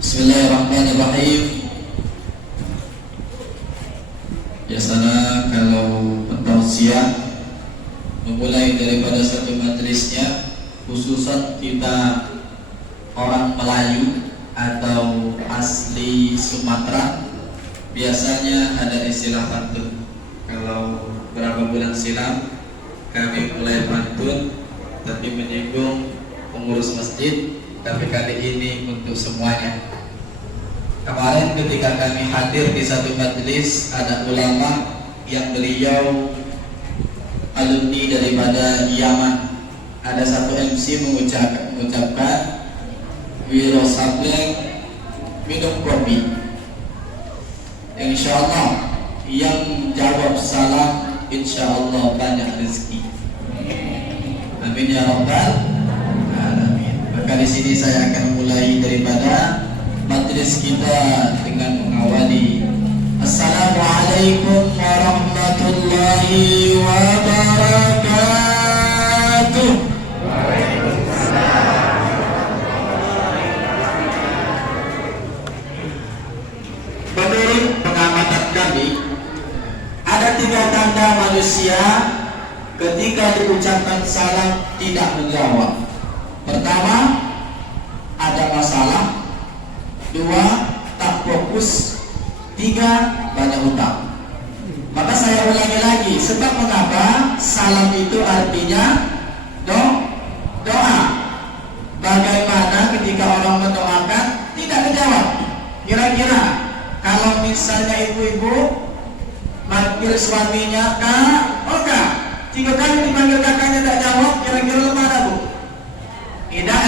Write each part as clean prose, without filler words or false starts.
Bismillahirrahmanirrahim. Biasanya kalau pentausiah memulai daripada satu majelisnya, khususan kita orang Melayu atau asli Sumatera, biasanya ada istilah pantun. Kalau beberapa bulan silam kami mulai pantun, tapi menyinggung pengurus masjid, tapi kali ini untuk semuanya. Kemarin ketika kami hadir di satu majelis, ada ulama yang beliau alumni daripada Yaman. Ada satu MC mengucapkan Wiro Sableng minum kopi. Insyaallah yang jawab salam insyaallah banyak rezeki. Amin ya rabbal alamin. Maka di sini saya akan mulai daripada majelis kita dengan mengawali Assalamualaikum warahmatullahi wabarakatuh. Menurut pengamatan kami, ada 3 tanda manusia ketika diucapkan salam tidak menjawab. Pertama, ada masalah. 2, tak fokus. 3, banyak hutang. Maka saya ulangi lagi, sebab mengapa salam itu artinya doa. Bagaimana ketika orang mendoakan tidak menjawab? Kira-kira kalau misalnya ibu-ibu manggil suaminya kak, oh kak, 3 kali dipanggil kakaknya tak jawab, kira-kira lemah bu? Tidak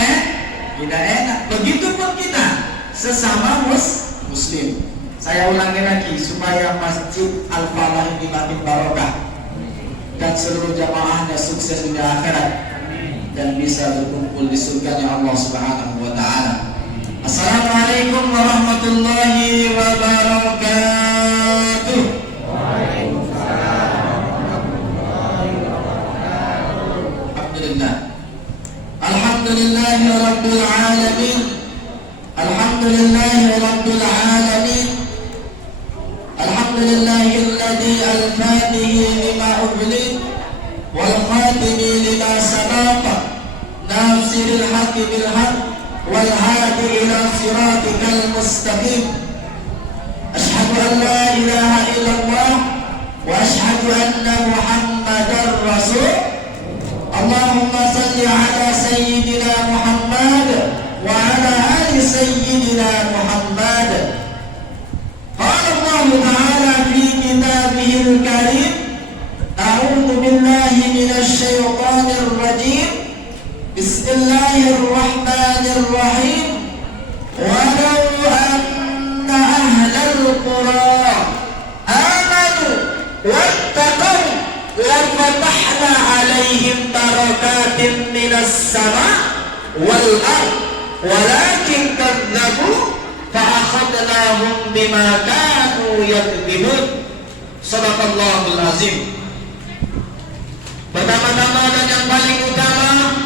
enak. Begitupun kita sesama muslim. Saya ulangi lagi supaya Masjid Al-Falah ini makin barokah dan seluruh jamaahnya sukses di akhirat dan bisa berkumpul di surganya Allah Subhanahu wa taala. Assalamualaikum warahmatullahi wabarakatuh. Waalaikumsalam warahmatullahi wabarakatuh. Alhamdulillah. Alhamdulillahi rabbil alamin. Alhamdulillahi rabbil alamin. Alhamdulillahilladzi al-fatihi lima ughliq wal khatimi lima sabaqa nasiril haqqi bil haqq wal hadi ila siratikal mustaqim. Asyhadu an la ilaha illallah wa asyhadu anna Muhammadar rasul. Allahumma salli ala sayyidina Muhammad wa ala ali sayyidina Muhammad. Qala Allah Ta'ala fi kitabihil karim, a'udzu billahi minasy syaithanir rajim. Bismillahirrahmanirrahim. Walau anna ahlal qura amanu wattaqaw lafatahna 'alaihim barakatin minas sama' wal ard walakin kadzdzabu fa'akhadnahum bima kanu yakdzibun. Shadaqallahul azim. Pertama-tama dan yang paling utama,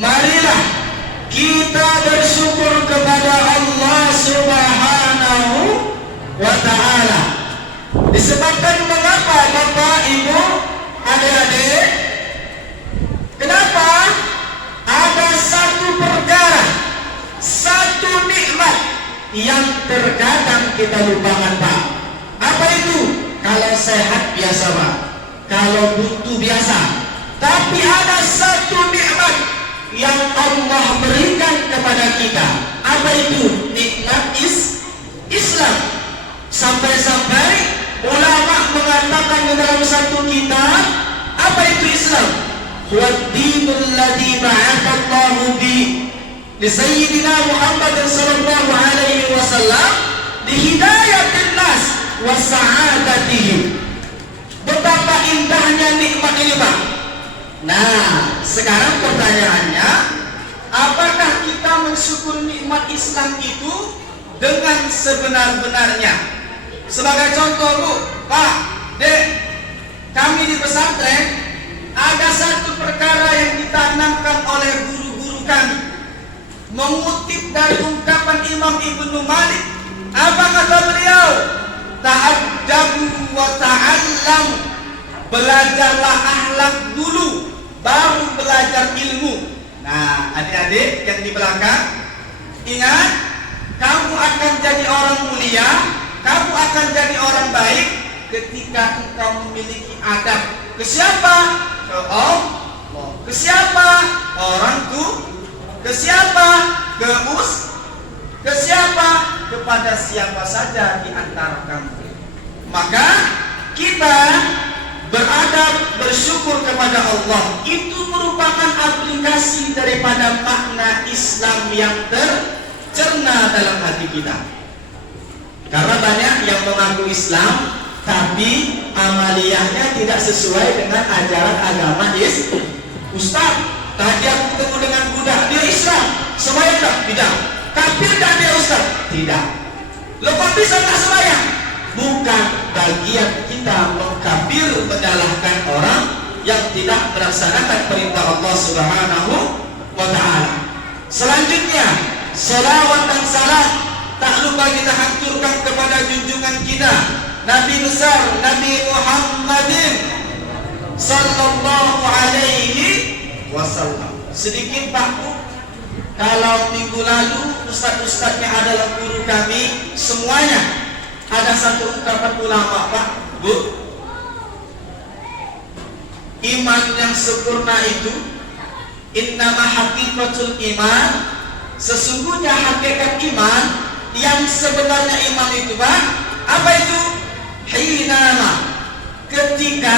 marilah kita bersyukur kepada Allah Subhanahu wa ta'ala. Disebabkan mengapa Bapak, Ibu, adik-adik? Kenapa? Ada satu perkara, satu nikmat yang terkadang kita lupakan, Pak. Apa itu? Kalau sehat biasa, Pak. Kalau buntu biasa. Tapi ada satu nikmat yang Allah berikan kepada kita. Apa itu? Nikmat Islam. Sampai-sampai ulama mengatakan di dalam satu kitab, apa itu Islam? Huwa-dinul ladzi ba'athallahu bi Sayyidina Muhammad sallallahu alaihi wasallam di hidayatin nas wa sa'adatihim. Betapa indahnya nikmat ini, Pak. Nah, sekarang pertanyaannya, apakah kita mensyukur nikmat Islam itu dengan sebenar-benarnya? Sebagai contoh, Bu, Pak, Dek, kami di pesantren ada satu perkara yang ditanamkan oleh guru-guru kami, mengutip dari ungkapan Imam Imam Ibnu Malik, apa kata beliau? Ta'addabu wa ta'allam. Belajarlah akhlak dulu, baru belajar ilmu. Nah, adik-adik yang di belakang, ingat, kamu akan jadi orang mulia, kamu akan jadi orang baik ketika engkau memiliki adab. Ke siapa? Ke Allah. Ke siapa? Orang tua. Ke siapa? Ke siapa? Kepada siapa saja di antara kamu. Maka kita beradab, bersyukur kepada Allah, itu merupakan aplikasi daripada makna Islam yang tercerna dalam hati kita. Karena banyak yang mengaku Islam tapi amaliyahnya tidak sesuai dengan ajaran agama Ustaz, tadi aku ketemu dengan budak, dia Islam, sembahyang tak? Tidak. Kafir tak dia Ustaz? Tidak. Lepas bisa tak sembahyang? Bukan bagian kita mengkafir, menyalahkan orang yang tidak melaksanakan perintah Allah Subhanahu wa ta'ala. Selanjutnya, salawat dan salam tak lupa kita hancurkan kepada junjungan kita, Nabi besar Nabi Muhammadin sallallahu alaihi wasallam. Sedikit Pak Bu, kalau minggu lalu ustaz-ustaznya adalah guru kami semuanya, ada satu ungkapan ulama Pak Bu, iman yang sempurna itu innama haqiqatul iman, sesungguhnya hakikat iman yang sebenarnya iman itu Pak, apa itu? Hinama, ketika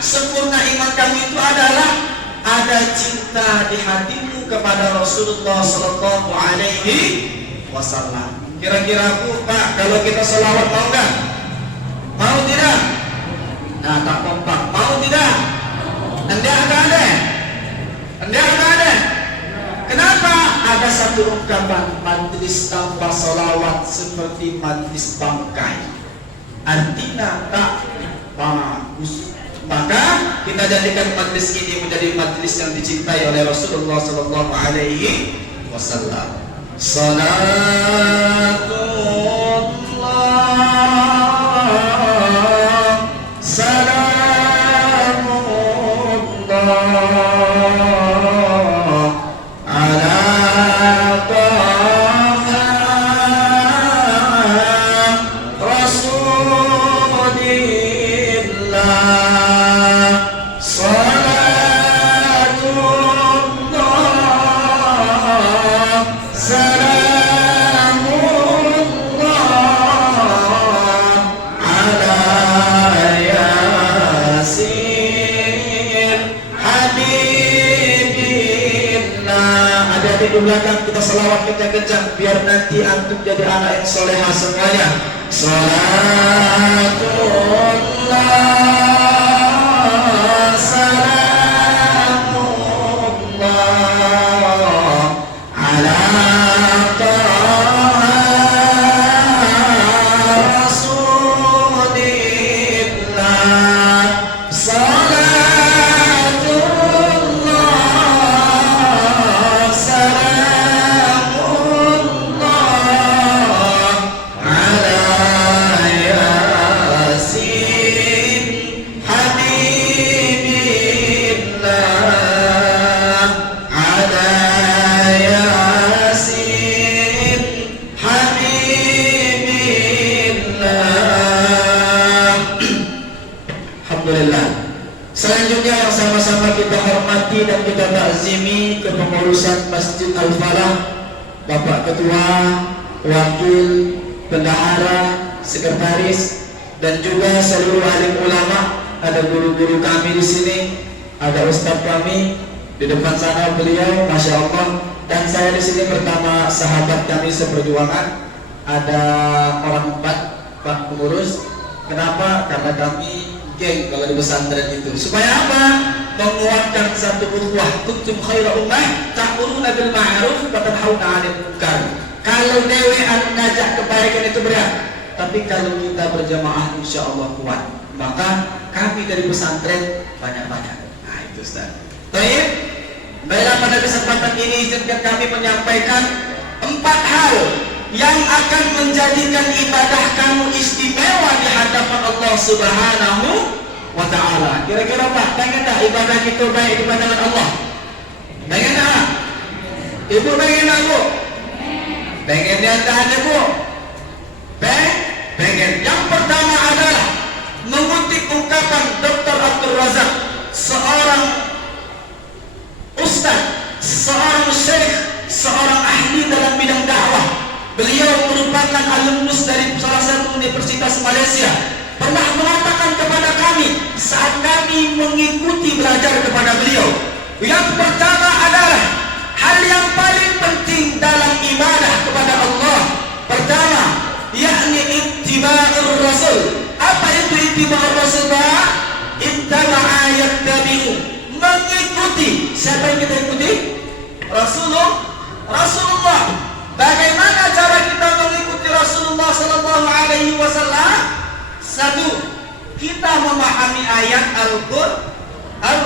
sempurna iman kamu itu adalah ada cinta di hatimu kepada Rasulullah Sallallahu Alaihi Wasallam. Kira-kira Bu Pak, kalau kita selawat mau nggak? Mau tidak? Nah, tak kompak. Mau tidak? Anda ada? Kenapa? Ada satu ungkapan, majlis tanpa salawat seperti majlis bangkai. Artinya tak bagus. Maka kita jadikan majlis ini menjadi majlis yang dicintai oleh Rasulullah Sallallahu Alaihi Wasallam. Salatullah, salamullah ala Taha Rasulillah. Salatullah, salamullah ala Yasin habibillah. Adik-adik di belakang kita selawat kencang-kencang biar nanti antum jadi anak yang solehah semuanya. Salatullah, salamullah ala Taha Rasulillah. Salatullah, salamullah ala Yasin habibillah, ala Yasin habibillah. Alhamdulillah. Selanjutnya yang sama-sama kita hormati dan kita takzimi kepengurusan Masjid Al-Falah, Bapak Ketua, Wakil, Bendahara, Sekretaris, dan juga seluruh alim ulama. Ada guru-guru kami di sini, ada ustadz kami di depan sana beliau, masya Allah. Dan saya di sini pertama sahabat kami seperjuangan, ada orang empat, Pak Pengurus. Kenapa? Karena kami geng kalau di pesantren itu. Supaya apa? Menguatkan satu ukhuwah. Kuntum khaira ummah ta'muruna bil ma'ruf wa tanhauna 'anil munkar. Kalau dewean ngajak kebaikan itu berat, tapi kalau kita berjamaah insya Allah kuat. Maka kami dari pesantren banyak-banyak. Nah itu Ustaz. Baik. Baiklah, pada kesempatan ini izinkan kami menyampaikan 4 hal yang akan menjadikan ibadah kamu istimewa di hadapan Allah Subhanahu wa ta'ala. Kira-kira Pak, pengen tak ibadah kita baik di pandangan Allah? Pengen tak? Ibu pengen tak Bu? Pengen dia tak ada Bu? Pengen. Yang pertama adalah mengutip ungkapan Dr. Abdul Razak, seorang ustaz, seorang syekh, seorang ahli dalam bidang dakwah. Beliau merupakan alumnus dari salah satu universitas Malaysia. Pernah mengatakan kepada kami saat kami mengikuti belajar kepada beliau, yang pertama adalah hal yang paling penting dalam ibadah kepada Allah. Pertama, yakni ittiba'ur rasul. Apa itu ittiba'ur rasul? Ittaba'a yattabi'u, mengikuti. Siapa yang kita ikuti? Rasulullah. Bagaimana cara kita mengikuti Rasulullah sallallahu alaihi wasallam? Satu, kita memahami ayat Al-Qur'an.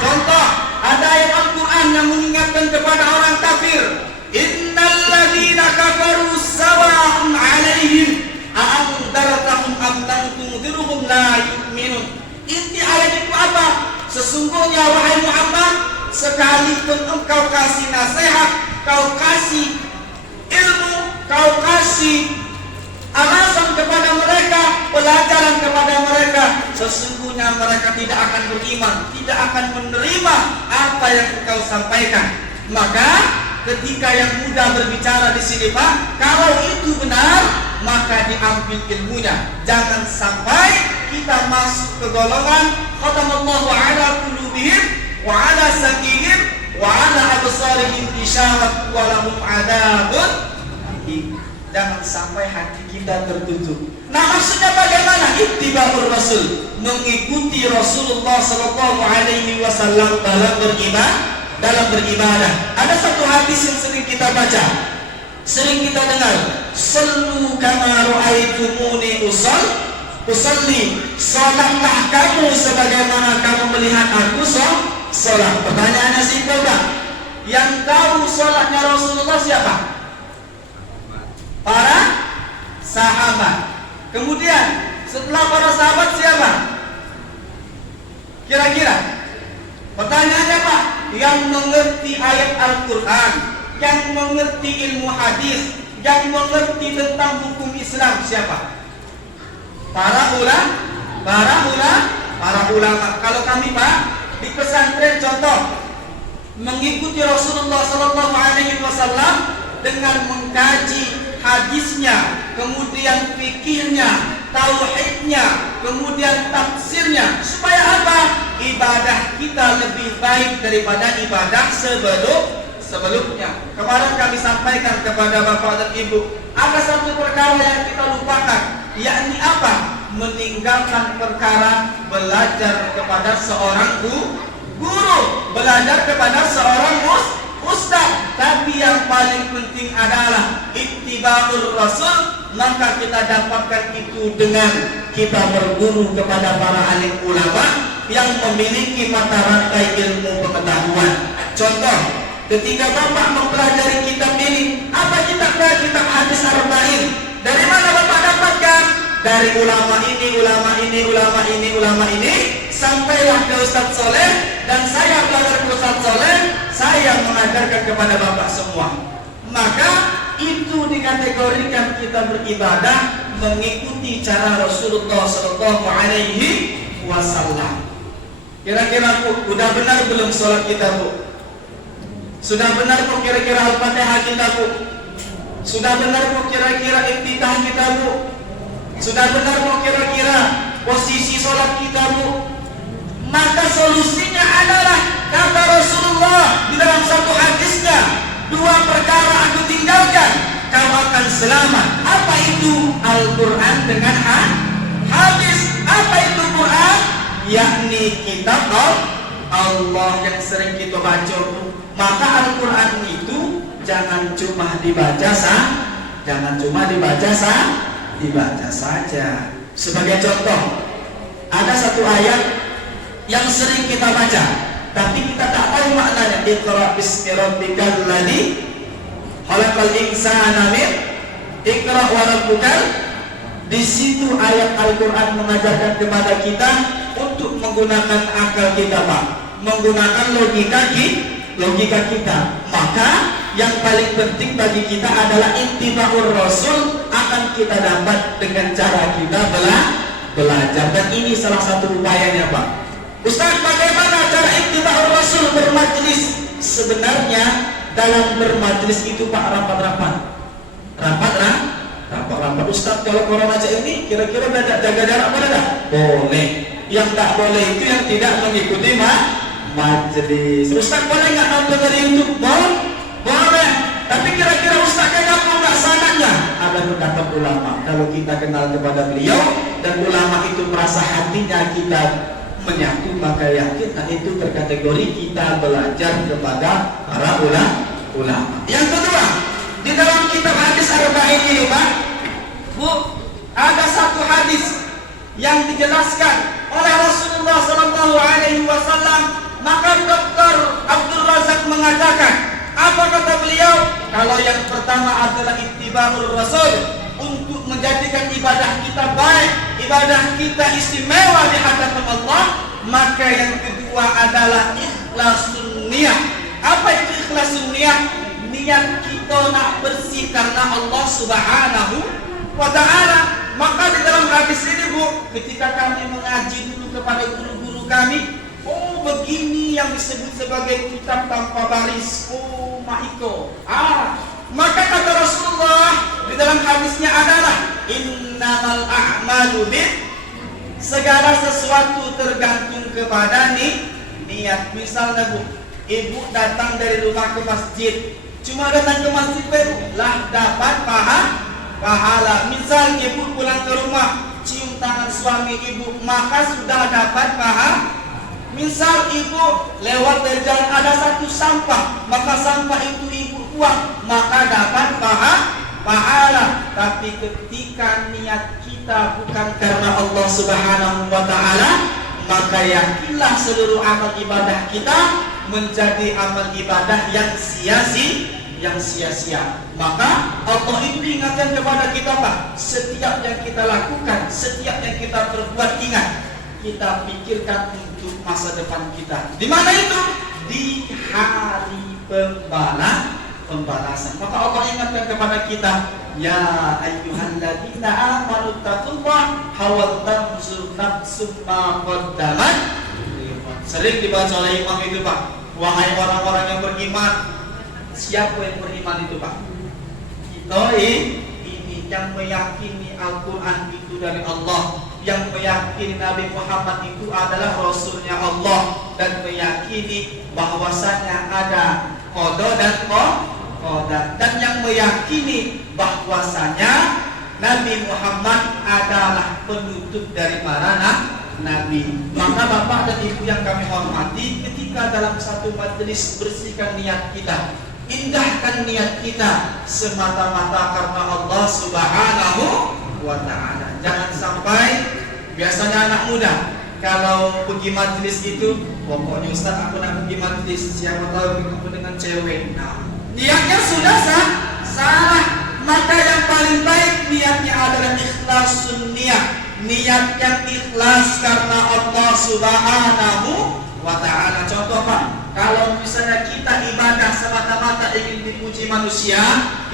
Contoh, ada ayat Al-Qur'an yang mengingatkan kepada orang kafir, innal ladzina kafaru sawa'un 'alaihim a'andartahum am lam tunzirhum la yu'minun. Inti ayat itu apa? Sesungguhnya wahai Muhammad, sekalipun engkau kasih nasihat, kau kasih ilmu, kau kasih alasan kepada mereka, pelajaran kepada mereka, sesungguhnya mereka tidak akan beriman, tidak akan menerima apa yang engkau sampaikan. Maka ketika yang muda berbicara di sini Pak, kalau itu benar, maka diambil ilmunya. Jangan sampai kita masuk ke golongan khatamallahu ala qulubihim wa ala sam'ihim wa ala absarihim ghishawah wa lahum adzabun alim. Jangan sampai hati kita tertutup. Nah, maksudnya bagaimana? Ittiba'ur rasul, mengikuti Rasulullah sallallahu alaihi wasallam dalam beribadah. Ada satu hadis yang sering kita baca, sering kita dengar, sallu kama ra'aitumuni usalli, salatlah kamu sebagaimana kamu melihat aku salat. Pertanyaannya simpel Pak, yang tahu salatnya Rasulullah siapa? Para sahabat. Kemudian setelah para sahabat siapa? Kira-kira pertanyaannya Pak, yang mengerti ayat Al-Quran, yang mengerti ilmu hadis, yang mengerti tentang hukum Islam siapa? Para ulama. Kalau kami Pak di pesantren, contoh, mengikuti Rasulullah sallallahu alaihi wasallam dengan mengkaji hadisnya, kemudian fikihnya, tauhidnya, kemudian tafsirnya, supaya apa? Ibadah kita lebih baik daripada ibadah sebelumnya. Kemarin kami sampaikan kepada Bapak dan Ibu, ada satu perkara yang kita lupakan, yakni apa? Meninggalkan perkara belajar kepada seorang guru, belajar kepada seorang ustaz. Tapi yang paling penting adalah ittiba'ur rasul. Maka kita dapatkan itu dengan kita berguru kepada para alim ulama yang memiliki mata rantai ilmu pengetahuan. Contoh, ketika Bapak mempelajari kitab ini, apa kitab hadis arba'in? Dari mana Bapak dapatkan? Dari ulama ini, sampailah ke Ustaz Soleh, dan saya belajar ke Ustaz Soleh, saya mengajarkan kepada Bapak semua. Maka itu dikategorikan kita beribadah mengikuti cara Rasulullah sallallahu alaihi wasallam. Kira-kira Bu, udah benar belum sholat kita Bu? Sudah benar Bu kira-kira Al-Fatihah kita Bu? Sudah benar Bu kira-kira iftitah kita Bu? Sudah benar Bu kira-kira posisi sholat kita Bu? Maka solusinya adalah kata Rasulullah di dalam satu hadisnya, dua perkara aku tinggalkan, kau akan selamat. Apa itu? Al-Quran dengan hadis. Apa itu Quran? Yakni kitab Allah yang sering kita baca. Maka Al-Quran itu jangan cuma dibaca saja. Sebagai contoh, ada satu ayat yang sering kita baca, tapi kita tak tahu maknanya. Iqra bismi rabbikal ladzi Khalaqal insana min Iqra wa rabbukal. Di situ ayat Al-Quran mengajarkan kepada kita untuk menggunakan akal kita, Pak, menggunakan logika kita. Maka yang paling penting bagi kita adalah ittiba'ur rasul, akan kita dapat dengan cara kita belajar. Dan ini salah satu upayanya, Pak. Ustaz, bagaimana cara ittiba'ur rasul bermajlis? Sebenarnya dalam bermajlis itu, Pak, rapat-rapat. Ustaz, kalau corona aja ini kira-kira jaga jarak boleh tak? Boleh. Yang tak boleh itu yang tidak mengikuti majelis. Ustaz, boleh nggak nonton dari YouTube? Boleh. Tapi kira-kira Ustaz kenapa nggak sanadnya? Ada pendapat ulama. Kalau kita kenal kepada beliau dan ulama itu merasa hatinya kita menyatu, maka yakin itu terkategori kita belajar kepada para ulama. Yang kedua, di dalam kitab hadis Arba'in ini, Pak, Bu, ada satu hadis yang dijelaskan oleh Rasulullah SAW. Maka Dr. Abdul Razak mengatakan, apa kata beliau? Kalau yang pertama adalah ittiba'ur rasul, untuk menjadikan ibadah kita baik, ibadah kita istimewa di hadapan Allah. Maka yang kedua adalah ikhlasun niyah. Apa itu ikhlasun niyah? Niat kita nak bersih karena Allah Subhanahu wa ta'ala. Maka di dalam hadis ini, Bu, ketika kami mengaji dulu kepada guru-guru kami, oh begini yang disebut sebagai kitab tanpa baris, oh maiko. Maka kata Rasulullah di dalam hadisnya adalah innamal a'malu segala sesuatu tergantung kepada niat. Misalnya, Bu, ibu datang dari rumah ke masjid, cuma datang ke masjid lah dapat pahala. Misal ibu pulang ke rumah, cium tangan suami ibu, maka sudah dapat pahala. Misal ibu lewat dari jalan ada satu sampah, maka sampah itu ibu buang, maka dapat pahala. Tapi ketika niat kita bukan karena Allah Subhanahu wa ta'ala, maka yakinlah seluruh amal ibadah kita menjadi amal ibadah yang sia-sia. Maka Allah itu ingatkan kepada kita, Pak, setiap yang kita lakukan, setiap yang kita perbuat, ingat, kita pikirkan untuk masa depan kita. Di mana itu? Di hari pembalasan. Maka Allah ingatkan kepada kita, ya ayyuhalladzina amanu taqullaha wa tanzur nafsum ma qaddamat. Sering dibaca oleh imam itu, Pak. Wahai orang-orang yang beriman. Siapa yang beriman itu, Pak? Kita ini yang meyakini Al-Quran itu dari Allah, yang meyakini Nabi Muhammad itu adalah Rasulnya Allah, dan meyakini bahwasanya ada qada dan qadar, dan yang meyakini bahwasanya Nabi Muhammad adalah penutup dari para nabi. Maka Bapak dan Ibu yang kami hormati, ketika dalam satu majelis, bersihkan niat kita, indahkan niat kita semata-mata karena Allah Subhanahu wa ta'ala. Jangan sampai, biasanya anak muda kalau pergi majelis itu, pokoknya Ustaz aku nak pergi majelis, siapa tahu ketemu dengan cewek. Nah, niatnya sudah salah. Maka yang paling baik niatnya adalah ikhlasun niyah. Niat yang ikhlas karena Allah Subhanahu wa ta'ala. Contoh, Pak, kalau misalnya kita ibadah semata-mata ingin dipuji manusia,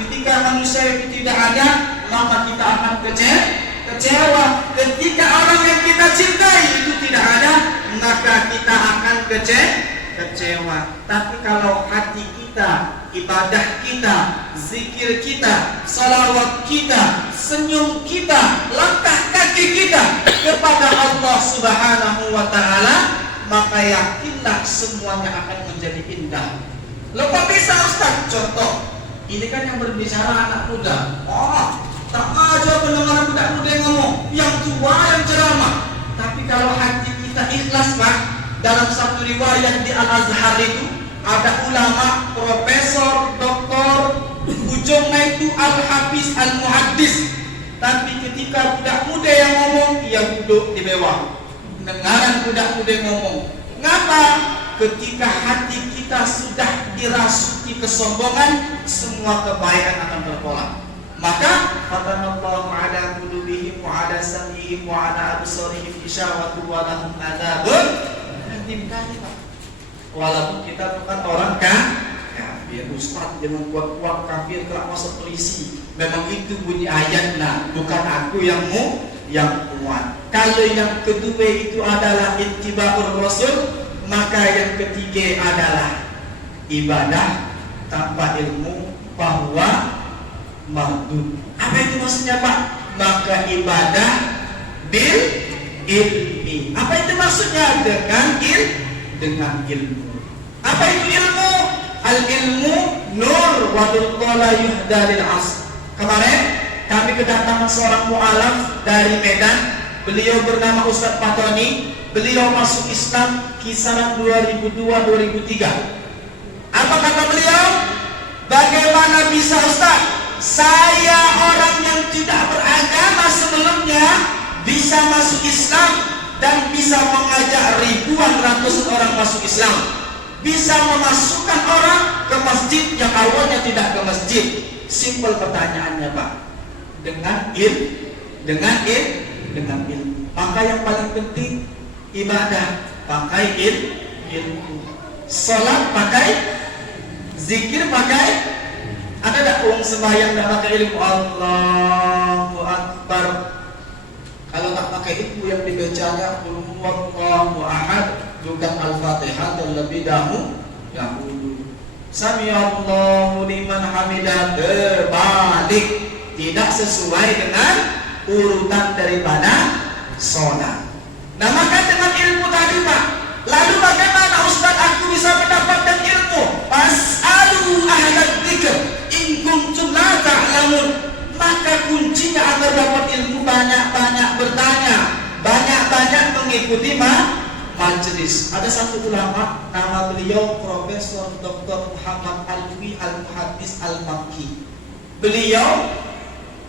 ketika manusia itu tidak ada, maka kita akan kecewa. Ketika orang yang kita cintai itu tidak ada, maka kita akan kecewa. Tapi kalau hati kita, ibadah kita, zikir kita, salawat kita, senyum kita, langkah kaki kita kepada Allah Subhanahu wa ta'ala, maka yakinlah semuanya akan menjadi indah. Loh kok bisa, Ustaz? Contoh, ini kan yang berbicara anak muda. Tak aja pendengar muda-muda yang ngomong, yang tua yang ceramah. Tapi kalau hati kita ikhlas, Pak, dalam satu riwayat di Al-Azhar itu ada ulama, profesor, doktor, ujungnya itu Al-Hafiz Al-Muhaddis. Tapi ketika budak muda yang ngomong, ia duduk di bawah. Dengaran budak muda ngomong. Ngapa? Ketika hati kita sudah dirasuki memasuki kesombongan, semua kebaikan akan tertolak. Maka fatanallahu ala qulubihim wa ala sam'ihim wa ala absarihim isyawatu wa lahum adzabun adim. Walaupun kita bukan orang kafir, Ustaz jangan kuat-kuat kafir kelak masuk polisi. Memang itu bunyi ayatnya, bukan aku yang kuat. Kalau yang kedua itu adalah ittiba'ur rasul, maka yang ketiga adalah ibadah tanpa ilmu bahwa mahdud. Apa itu maksudnya, Pak? Maka ibadah bil ilmi. Apa itu maksudnya? Dengan ilmu. Apa itu ilmu? Al ilmu nur wa la yuhda lil asr. Kemarin kami kedatangan seorang mu'alaf dari Medan. Beliau bernama Ustaz Patoni. Beliau masuk Islam kisaran 2002-2003. Apa kata beliau? Bagaimana bisa Ustaz? Saya orang yang tidak beragama sebelumnya bisa masuk Islam dan bisa mengajak ribuan ratusan orang masuk Islam, bisa memasukkan orang ke masjid yang awalnya tidak ke masjid. Simpel pertanyaannya, Pak. Dengan ilmu. Maka yang paling penting ibadah pakai ilmu. Salat pakai, zikir pakai. Ada tak orang sembahyang tak pakai ilmu? Allahu Akbar. Kalau tak pakai ilmu yang dibacanya qul huwallahu ahad, bukan Al-Fatihah terlebih dahulu. Sami'allahu liman hamidah, terbalik, tidak sesuai dengan urutan daripada sholat. Nah, maka dengan ilmu tadi, Pak. Lalu bagaimana Ustaz aku bisa mendapatkan ilmu? Fas'alu ahlan dzikr in kuntum la ta'lamun. Maka kuncinya agar dapat ilmu banyak-banyak bertanya, banyak-banyak mengikuti majelis. Ada satu ulama, nama beliau Profesor Dr. Muhammad Alwi Al-Muhaddis Al-Makki. Beliau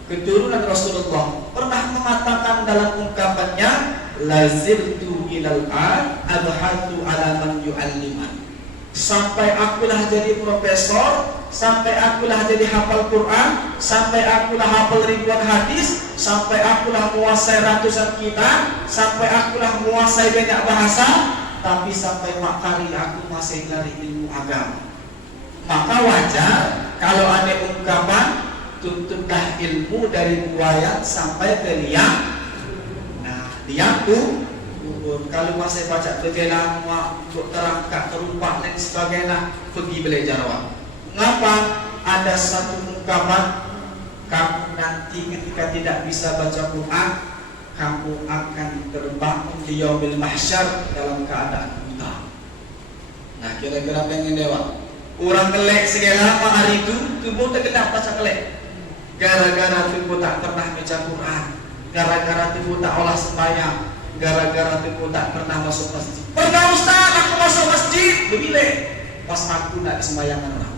keturunan Rasulullah, pernah mengatakan dalam ungkapannya, lazirtu ilal an abhatu ala man yu'alliman. Sampai akulah jadi profesor, sampai akulah jadi hafal Quran, sampai akulah hafal ribuan hadis, sampai akulah menguasai ratusan kitab, sampai akulah menguasai banyak bahasa, tapi sampai makari aku masih dari ilmu agama. Maka wajar kalau ada ungkapan tuntutlah ilmu dari buaya sampai ke liang. Nah, liang kalau masih baca bergelang, terangkat, terumpak dan sebagainya, pergi belajar awak. Mengapa? Ada satu ungkapan, kamu nanti ketika tidak bisa baca Quran, kamu akan terbangun di yaumil mahsyar dalam keadaan buta. Nah, kira-kira pengen dewa. Orang kelek segala hari itu, tubuh terkena baca kelek. Gara-gara tubuh tak pernah baca Quran, gara-gara tubuh tak olah sembahyang, gara-gara tubuh tak pernah masuk masjid. Pernah Ustaz aku masuk masjid, begini pas aku nak sembahyang orang.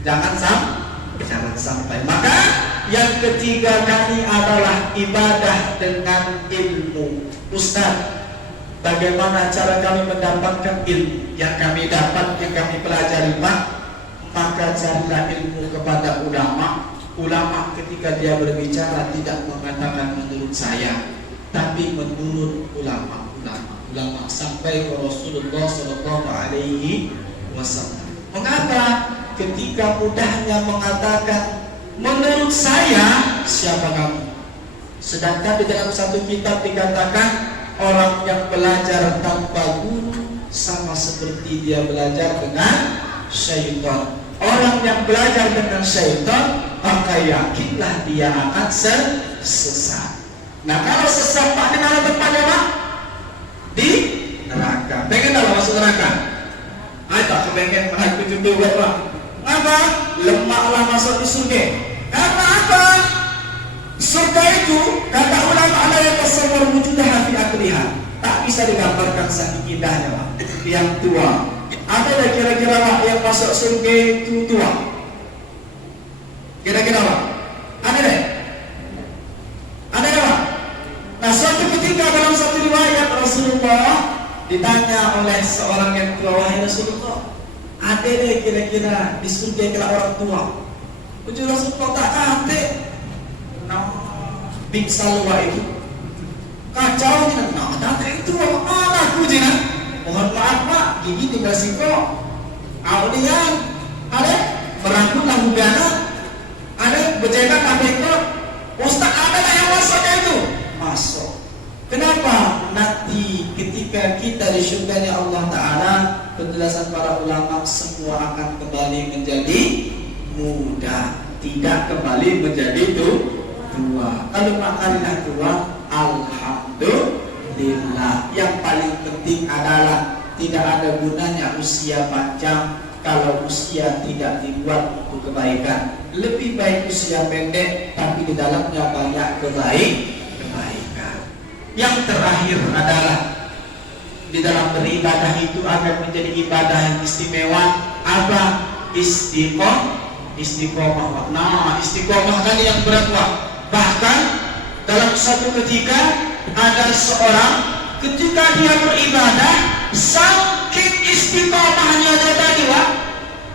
Jangan sampai. Maka yang ketiga kali adalah ibadah dengan ilmu. Ustaz, bagaimana cara kami mendapatkan ilmu? Yang kami dapat, yang kami pelajari, Pak, maka carilah ilmu kepada ulama. Ulama ketika dia berbicara tidak mengatakan menurut saya, tapi menurut ulama sampai ke Rasulullah SAW. Mengapa? Ketika mudahnya mengatakan menurut saya, siapa kamu? Sedangkan di dalam satu kitab dikatakan orang yang belajar tanpa guru sama seperti dia belajar dengan syaitan. Orang yang belajar dengan syaitan, maka yakinlah dia akan sesat. Nah, kalau sesat, Pak, di mana tempatnya, Pak? Di neraka. Pengen tak masuk neraka? Ayo tak kepengen aku juga, Pak. Apa? Lemaklah masuk di surga. Karena apa? Surga itu, kata ulama, ada yang tasawwur wujudah fi akliha. Tak bisa digambarkan saking indahnya, Pak. Yang tua. Ada yang kira-kira, Pak, yang masuk surga itu tua? Kira-kira, Pak? Ada deh? Ada deh, Pak? Nah, suatu ketika dalam satu riwayat Rasulullah ditanya oleh seorang yang tua, wahai Rasulullah, ada ada deh kira-kira di surga kira orang tua. Uji Rasulullah tak ada. Nah, big salwa itu kacau ni. Nah, tak itu mana aku jina. Mohon maaf Pak, gigi di Meksiko. Audian ada merangkul lahugana, ada berjaga kabeko. Ustaz ada tak yang masuknya itu? Masuk. Kenapa? Nanti ketika kita di surganya Allah Ta'ala, penjelasan para ulama, semua akan kembali menjadi muda, tidak kembali menjadi tua. Kalau makanya tua, alhamdulillah. Yang paling penting adalah tidak ada gunanya usia panjang kalau usia tidak dibuat untuk kebaikan. Lebih baik usia pendek tapi di dalamnya banyak kebaikan. Yang terakhir adalah di dalam beribadah itu akan menjadi ibadah yang istimewa. Apa? Istiqomah. Nah, istiqomah kan yang berat. Bahkan dalam suatu ketika ada seorang ketika dia beribadah, saking istiqomahnya dia tadi,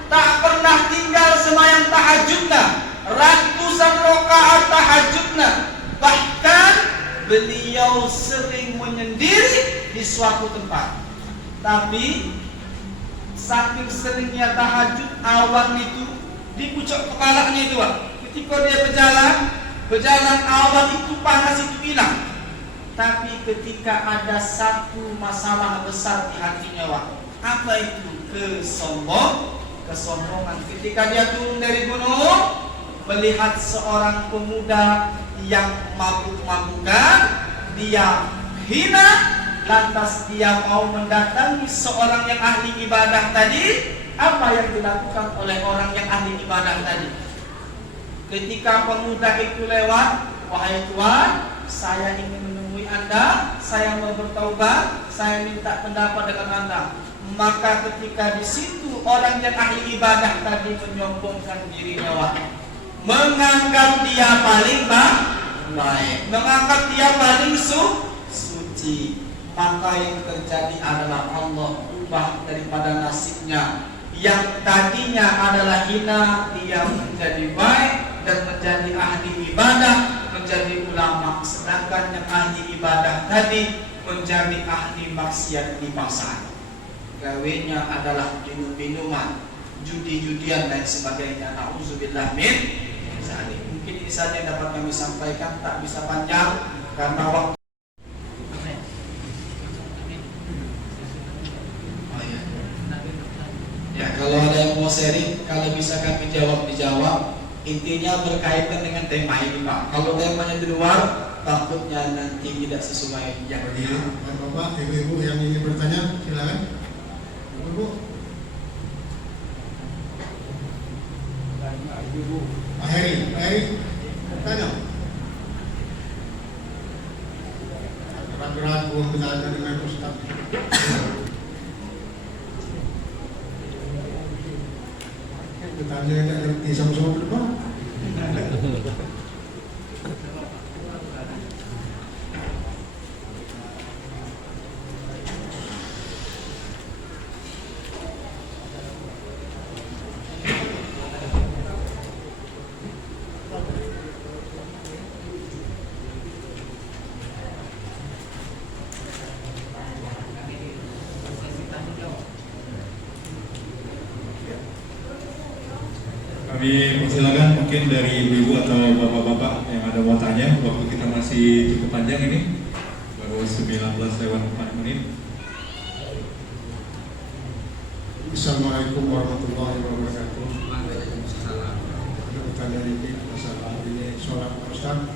tak pernah tinggal sembahyang tahajudnya, ratusan rakaat tahajudnya. Bahkan beliau sering menyendiri di suatu tempat. Tapi saking seringnya tahajud, awan itu di pucuk kepalanya itu, ketika dia berjalan awan itu panas itu hilang. Tapi ketika ada satu masalah besar di hatinya, apa itu? Kesombongan. Ketika dia turun dari gunung, melihat seorang pemuda yang mabuk-mabukan, dia hina, lantas dia mau mendatangi seorang yang ahli ibadah tadi. Apa yang dilakukan oleh orang yang ahli ibadah tadi? Ketika pemuda itu lewat, wahai Tuhan, saya ingin menemui Anda, saya mau bertaubat, saya minta pendapat dengan Anda. Maka ketika di situ orang yang ahli ibadah tadi menyombongkan dirinya, menganggap dia paling baik, menganggap dia paling suci. Maka yang terjadi adalah Allah ubah daripada nasibnya. Yang tadinya adalah hina, dia menjadi baik dan menjadi ahli ibadah, menjadi ulama. Sedangkan yang ahli ibadah tadi menjadi ahli maksiat di pasar. Gawenya adalah minum-minuman, judi-judian dan sebagainya. Nauzubillah min dzalik. Mungkin ini saja yang dapat kami sampaikan, tak bisa panjang karena waktu. Ya, kalau ada yang mau sharing, kalau bisa kami jawab dijawab. Intinya berkaitan dengan tema ini, Pak. Kalau temanya di luar, takutnya nanti tidak sesuai yang bagi Bapak, Ibu-ibu yang ingin bertanya, silakan. Ibu, Pak Heri, tanya. Ragu-ragu bertanya dengan Ustaz. Bertanya tidak ngerti sama-sama berapa? Kami persilakan mungkin dari ibu atau bapak-bapak yang ada mau tanya. Waktu kita masih cukup panjang ini, baru 19:04. Assalamualaikum warahmatullahi wabarakatuh. Ada pertanyaan ini masalah ini sholat Ustaz.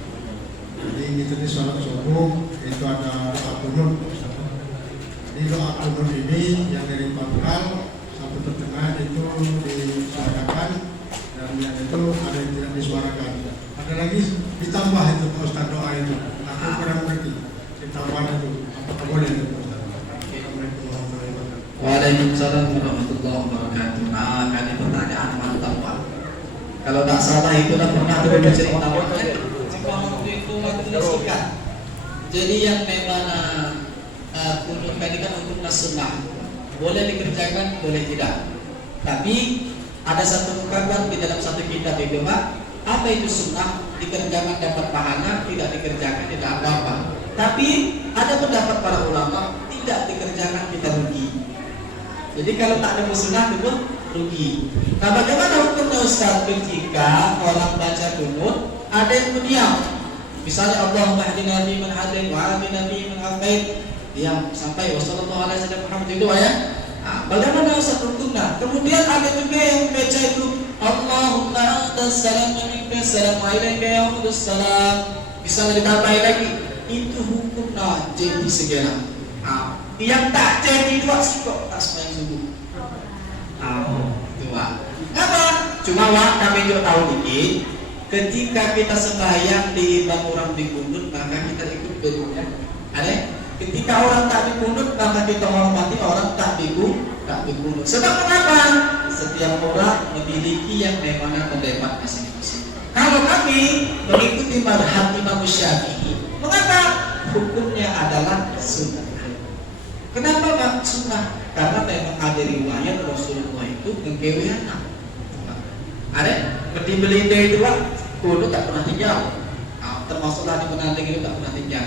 Jadi ini tadi sholat subuh itu ada doa kunut. Jadi doa kunut ini yang dari pangkal sampai ke tengah itu disuarakan. Dan yang itu ada yang tidak disuarakan. Ada lagi ditambah itu Pak Ustaz doa itu. Aku kurang ngerti. Ditambah itu. Apakah boleh itu Pak Ustaz? Assalamualaikum warahmatullahi wabarakatuh. Waalaikumsalam warahmatullahi wabarakatuh. Nah, kan ini pertanyaan mantap, Pak. Kalau tak salah itu dah pernah ada cerita waktu itu menyaksikan. Jadi yang memang kunut ini kan untuk sunnah. Boleh dikerjakan, boleh tidak. Tapi ada satu ungkapan di dalam satu kitab itu, Pak, apa itu sunnah? Dikerjakan dapat pahala, tidak dikerjakan tidak apa-apa. Tapi ada pendapat para ulama, tidak dikerjakan kita rugi. Jadi kalau tak ada sunnah itu rugi. Nah, bagaimana hukumnya Ustaz ketika orang baca kunut ada yang mendiam? Misalnya Allahumma hdina fi man hadait wa afina fi man afait, diam sampai wassallallahu alaihi wasallam Muhammad itu ya. Nah, bagaimana Ustaz hukumnya? Kemudian ada juga yang baca itu Allahumma antas salam wa minkas salam wa ilaika ya'udus salam. Bisa ditambahin lagi. Itu hukumnya jadi segala. Nah, yang tak jadi dua sih kok tak sembahyang subuh. Dua. Kenapa? Cuma kami juga tahu dikit. Ketika kita sembahyang di imam orang di kunut, maka kita ikut berkunut. Ada? Ketika orang tak dikunut, maka kita hormati orang tak dikunut. Sebab kenapa? Setiap orang memiliki yang memang pendapat masing-masing. Kalau kami mengikuti mazhab Imam Syafi'i, mengapa? Hukumnya adalah sunnah. Kenapa Pak sunnah? Karena memang ada riwayat Rasulullah itu mengkewe anak. Ada? Beli itu Pak, kunut tak pernah tinggal. Termasuklah di penanting itu tak pernah tinggal.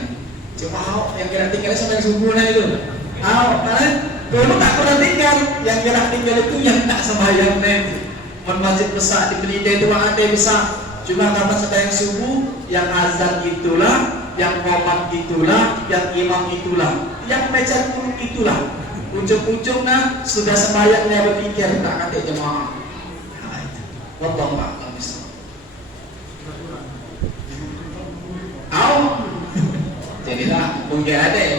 Cuma yang kira tinggal sampai subuhnya itu. Karena kunut tak pernah tinggal. Yang kira tinggal itu yang tak sembahyang itu. Masjid besar di Belida itu ada besar. Cuma kapan sembahyang subuh, yang azan itulah, yang qomat itulah, yang imam itulah, yang baca kunut itulah. Ujung-ujungnya sudah sembahyangnya berpikir tak kata jemaah. Wallahu a'lam bishawab. Jadilah mungkin ada ya.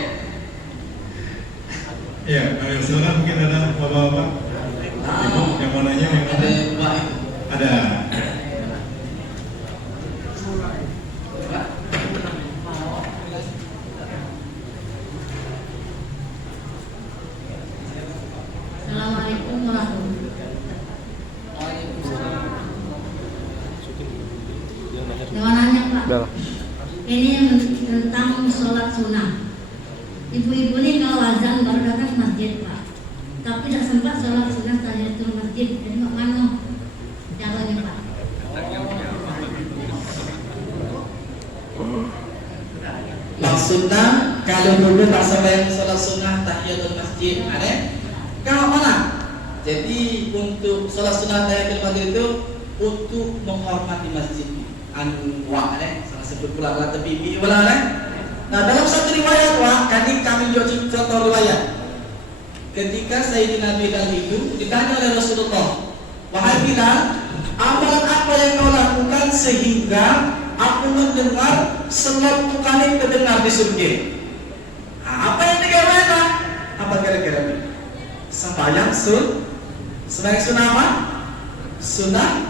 Ya, silakan mungkin ada bapak-bapak. Ibu yang mau nanya yang ada yang baik. Ada. Assalamualaikum warahmatullahi wabarakatuh. Mau nanya Pak, ini tentang sholat sunnah. Ibu-ibu ini kalau azan baru datang ke masjid Pak, tapi tidak sempat sholat sunnah tahiyatul masjid. Jadi mana caranya Pak? Maksudnya kalau dulu tak sembahyang sholat sunnah tahiyatul masjid, ada? Kalau mana? Jadi untuk sholat sunnah tahiyatul masjid itu untuk menghormati masjid. Anwa salah sebut ulama tebibi ulama. Nah, dalam satu riwayat kami juga contoh riwayat. Ketika Sayyidina Bilal itu ditanya oleh Rasulullah, "Wahai Bilal, amalan apa yang kau lakukan sehingga aku mendengar selaput kali terdengar di surga?" Apa yang digawakan? Apa kira-kira? Sembahyang sunnah apa? Sunnah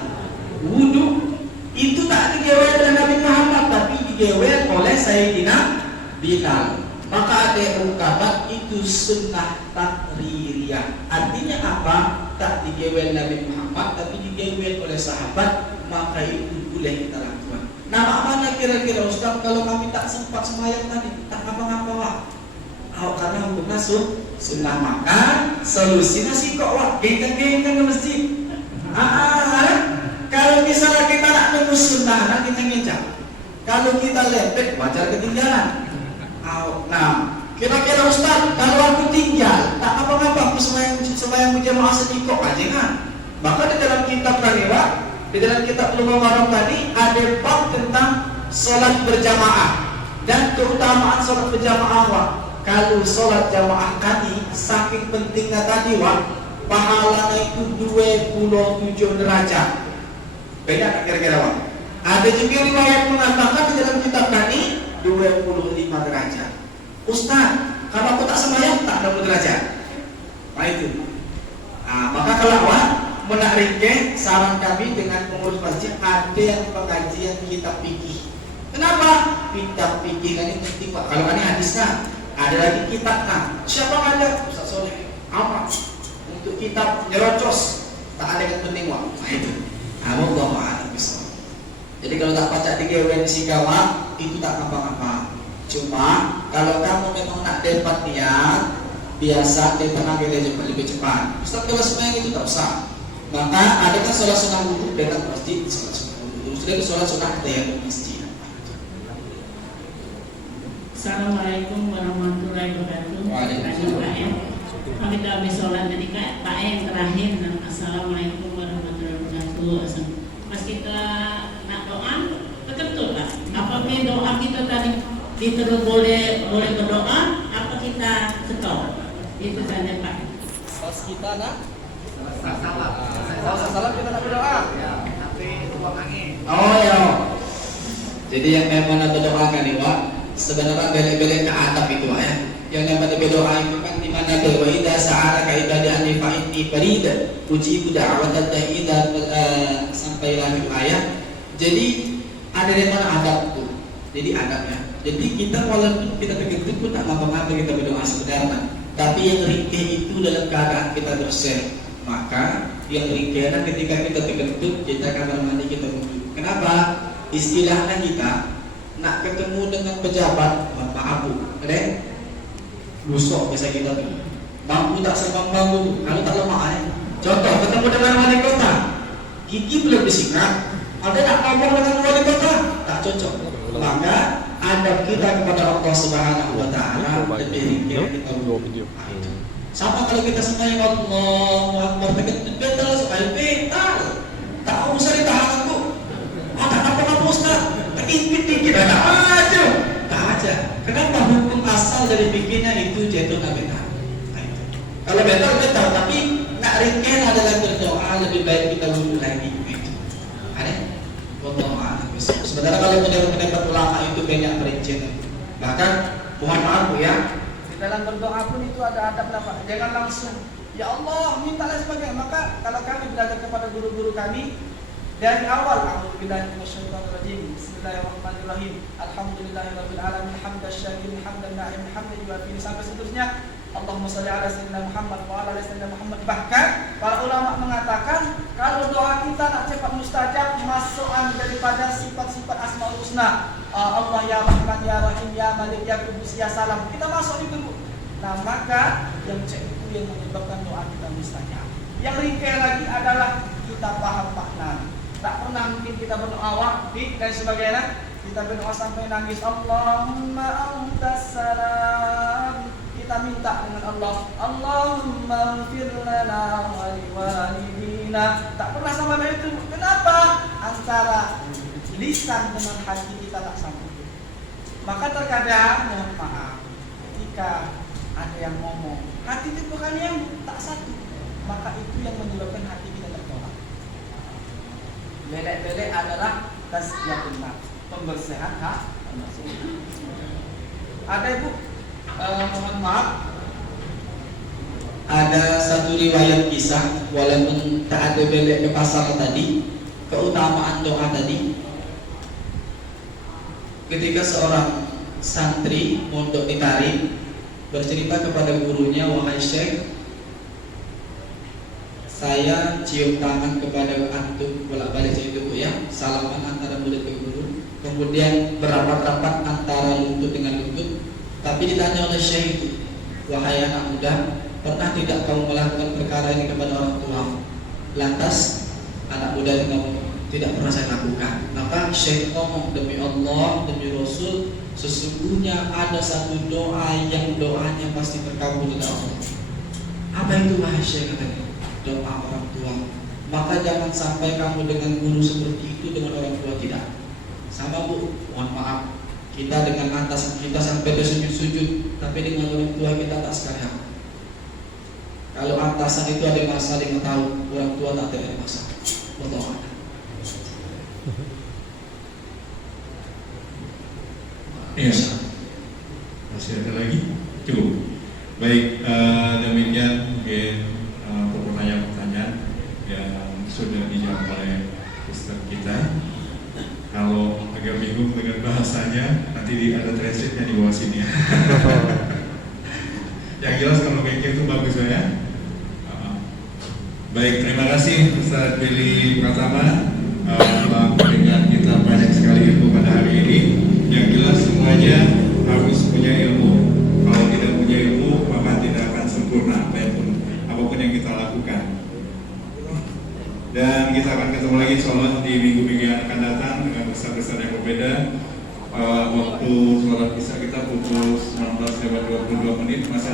wudu. Itu tak digewel oleh Nabi Muhammad, tapi digewel oleh Sayyidina Bilal. Maka ada ungkapan itu sunnah takririyah. Artinya apa? Tak digewel Nabi Muhammad, tapi digewel oleh sahabat. Maka itu boleh kita lakukan. Nah, mana kira-kira Ustaz kalau kami tak sempat sembahyang tadi, tak ngapa-ngapa? Karena hukumnya sunnah, maka solusinya sih kok genggang ke masjid. Kalau misalnya kita nak nunggu sunnah, nak kita ngencang. Kalau kita lepek, wajar ketinggalan. Nah, kira-kira Ustaz, kalau aku tinggal, tak apa-apa, aku sembahyang berjamaah sedikit aja kan. Maka di dalam kitab tadi, Pak, di dalam kitab Bulughul Maram tadi ada bab tentang sholat berjamaah dan keutamaan sholat berjamaah, Pak. Kalau sholat jamaah tadi saking pentingnya tadi, Pak, pahalanya itu 27 derajat. Beda tak kira-kira Pak? Ada juga riwayat mengatakan di dalam kitab tadi 25 derajat. Ustaz, kalau aku tak sembahyang tak 20 derajat. Nah itu. Maka kalau Pak menariknya saran kami dengan pengurus masjid ada yang pengajian kitab fikih. Kenapa? Kitab fikih ini penting Pak. Kalau ini hadisnya ada lagi kitabnya. Siapa yang ada? Ustaz Soleh. Apa? Untuk kitab nyerocos tak ada yang penting Pak. Nah itu. Allah Ta'ala bisa. Jadi kalau tak baca di GWN si gawat itu tak apa-apa. Cuma kalau kamu memang nak dapat niat, biasa dia tenaga dia lebih cepat. Ustaz kalau semuanya itu tak usah. Maka adakah sholat sunnah wudhu? Datang ke masjid, sholat sunnah wudhu. Sudah ke sholat sunnah tayammum masjid. Assalamualaikum warahmatullahi wabarakatuh. Waalaikumsalam. Kami sudah habis sholat jadi Pak yang terakhir. Assalamualaikum warahmatullahi wabarakatuh. Pas kita nak doa, betul Pak. Apabila doa kita tadi diterus boleh berdoa, apa kita stop? Itu saja Pak. Pas kita nak salam kita nak berdoa. Tapi tuang angin. Oh ya. Jadi yang memang berdoakan nih Pak, sebenarnya bela-bela ke atap itu Pak ya. Yang namanya berdoa itu kan di mana wa idza sa'alaka ibadi anni fa inni qarib ujibu da'watad da'i sampai akhir ayat. Jadi ada yang mana adab tuh. Jadi adabnya. Jadi kita walaupun kita terkejut pun tak ngapa-ngapa kita berdoa sebenarnya. Tapi yang ringkih itu dalam keadaan kita dosen. Maka yang ringkihnya ketika kita terkejut kita kamar mandi kita wudhu. Kenapa? Istilahnya kita nak ketemu dengan pejabat, maaf Bu, ada busuk biasa kita tuh. Bangku tak sebang bangku, kalau tak lemah ya. Contoh ketemu dengan wali kota, gigi belum disikat, ada nak ngomong dengan wali kota, tak cocok. Maka adab kita kepada Allah Subhanahu Wa Taala lebih ringkih kita wudhu. Sama kalau kita sembahyang Allahu Akbar terkejut betul sekali betul. Tak usah ditahan Bu. Tak apa-apa Ustaz. Dikit-dikit ada aja. Tak aja. Kenapa hukum asal dari bikinnya itu jatuh ke benar? Kalau betul, tapi nak ringkih adalah berdoa lebih baik kita wudhu lagi. Ada? Wallahu a'lam. Sebenarnya kalau pendapat ulama itu banyak perincian. Bahkan mohon maaf Bu ya. Dalam berdoa pun itu ada adab Pak. Jangan langsung ya Allah mintalah sebagainya. Maka kalau kami belajar kepada guru-guru kami dari awal a'udzubillahi minasyaitonirrajim. Bismillahirrahmanirrahim. Alhamdulillahirabbil alamin hamdan syakirin hamdan na'im hamdan yuwafi sampai seterusnya. Allahumma shalli ala sayyidina Muhammad wa ala ali sayyidina Muhammad. Bahkan para ulama mengatakan kalau doa kita nak cepat mustajab masukan daripada sifat-sifat Asmaul Husna. Allah ya Rahman ya Rahim ya Malik ya Qudus ya Salam. Kita masuk itu Bu. Nah, maka yang cek itu yang menyebabkan doa kita mustajab. Yang ringkih lagi adalah kita paham makna. Tak pernah mungkin kita berdoa waqti dan sebagainya. Kita berdoa sampai nangis Allahumma antas salam. Kita minta dengan Allah Allahumma ighfir lana wa liwalidina. Tak pernah sampai itu. Kenapa? Antara lisan dengan hati kita tak sambung. Maka terkadang mohon maaf ketika ada yang ngomong hati itu bukan yang tak satu, maka itu yang menyebabkan hati kita tertolak. Belek-belek adalah tasbiyatun nafs, pembersihan hati. Ada Ibu, mohon maaf. Ada satu riwayat kisah, walaupun tak ada belek ke pasar tadi, keutamaan doa tadi. Ketika seorang santri mondok di Tarim bercerita kepada gurunya, wahai Syekh, saya cium tangan kepada antum bolak-balik itu Bu ya, salaman antara murid ke guru, kemudian berapat-rapat antara lutut dengan lutut. Tapi ditanya oleh Syekh itu, wahai anak muda, pernah tidak kamu melakukan perkara ini kepada orang tua? Lantas anak muda itu ngomong, tidak pernah saya lakukan. Maka Syekh ngomong, demi Allah, demi Rasul, sesungguhnya ada satu doa yang doanya pasti terkabul oleh Allah. Apa itu wahai Syekh? Katanya, doa orang tua. Maka jangan sampai kamu dengan guru seperti itu dengan orang tua tidak. Sama Bu, mohon maaf, kita dengan atasan kita sampai bersujud-sujud, tapi dengan orang tua kita tak sekalian. Kalau atasan itu ada masalah yang tahu, orang tua tak ada masalah. Wallahu a'lam. Iya, masih ada lagi? Cukup. Baik, demikian mungkin pertanyaan-pertanyaan yang sudah dijawab oleh Ustaz kita. Kalau agak bingung dengan bahasanya, nanti ada transkripnya di bawah sini ya. Yang jelas kalau kayak gitu bagus ya. Baik, terima kasih Ustaz Billy Pratama dengan kita banyak sekali ilmu pada hari ini. Yang jelas semuanya harus punya ilmu. Kalau tidak punya ilmu maka tidak akan sempurna apapun yang kita lakukan. Dan kita akan ketemu lagi sholat di minggu-minggu yang akan datang dengan besar-besar yang berbeda. Waktu sholat isya kita pukul 19:22 masih